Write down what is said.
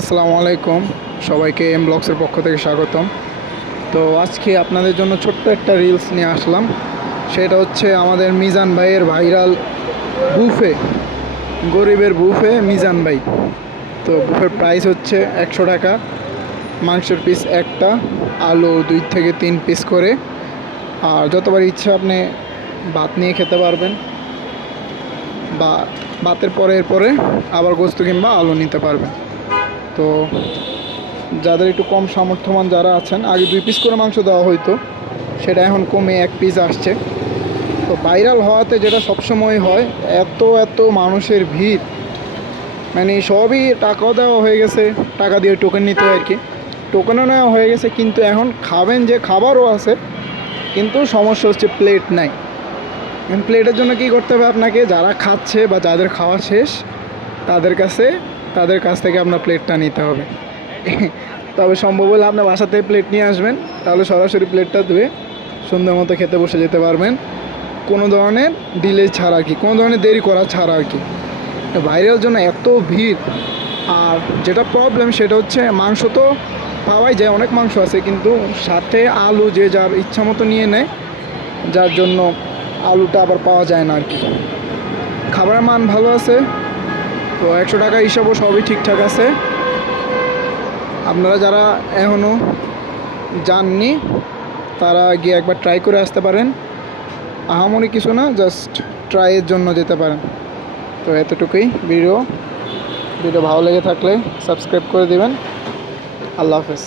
আসসালামু আলাইকুম, সবাইকে এম ব্লগসের পক্ষ থেকে স্বাগতম। তো আজকে আপনাদের জন্য ছোট্ট একটা রিলস নিয়ে আসলাম। সেটা হচ্ছে আমাদের মিজান ভাইয়ের ভাইরাল বুফে, গরিবের বুফে মিজান ভাই। তো বুফের প্রাইস হচ্ছে 100 টাকা, মাংসের পিস একটা, আলু 2 থেকে 3 পিস করে, আর যতবার ইচ্ছা আপনি ভাত নিয়ে খেতে পারবেন, বা ভাতের পরে আবার গোস্ত কিংবা আলু নিতে পারবেন। তো যাদের একটু কম সামর্থ্যবান যারা আছেন, আগে 2 পিস করে মাংস দেওয়া হইতো, সেটা এখন কমে 1 পিস আসছে। তো ভাইরাল হওয়াতে যেটা সবসময় হয়, এত এত মানুষের ভিড়, মানে সবই টাকাও দেওয়া হয়ে গেছে, টাকা দিয়ে টোকেন নিতে হয় আর কি, টোকেনও নেওয়া হয়ে গেছে, কিন্তু এখন খাবেন যে খাবারও আছে, কিন্তু সমস্যা হচ্ছে প্লেট নাই। এখন প্লেটের জন্য কী করতে হবে আপনাকে, যারা খাচ্ছে বা যাদের খাওয়া শেষ তাদের কাছ থেকে আপনার প্লেটটা নিতে হবে। তবে সম্ভব হলে আপনার বাসাতে প্লেট নিয়ে আসবেন, তাহলে সরাসরি প্লেটটা ধুয়ে সুন্দর মতো খেতে বসে যেতে পারবেন, কোনো ধরনের ডিলে ছাড়া আর কি, কোনো ধরনের দেরি করা ছাড়া আর কি। ভাইরাল জন্য এত ভিড়। আর যেটা প্রবলেম সেটা হচ্ছে মাংস তো পাওয়াই যায়, অনেক মাংস আছে, কিন্তু সাথে আলু যে যার ইচ্ছা মতো নিয়ে নেয়, যার জন্য আলুটা আবার পাওয়া যায় না আর কি। খাবারের মান ভালো আছে, তো 100 টাকা হিসাবও সবই ঠিকঠাক আছে। আপনারা যারা এখনও যাননি, তারা গিয়ে একবার ট্রাই করে আসতে পারেন। আহামরি কিছু না, জাস্ট ট্রাইয়ের জন্য যেতে পারেন। তো এতটুকুই। ভিডিও ভালো লেগে থাকলে সাবস্ক্রাইব করে দিবেন। আল্লাহ হাফেজ।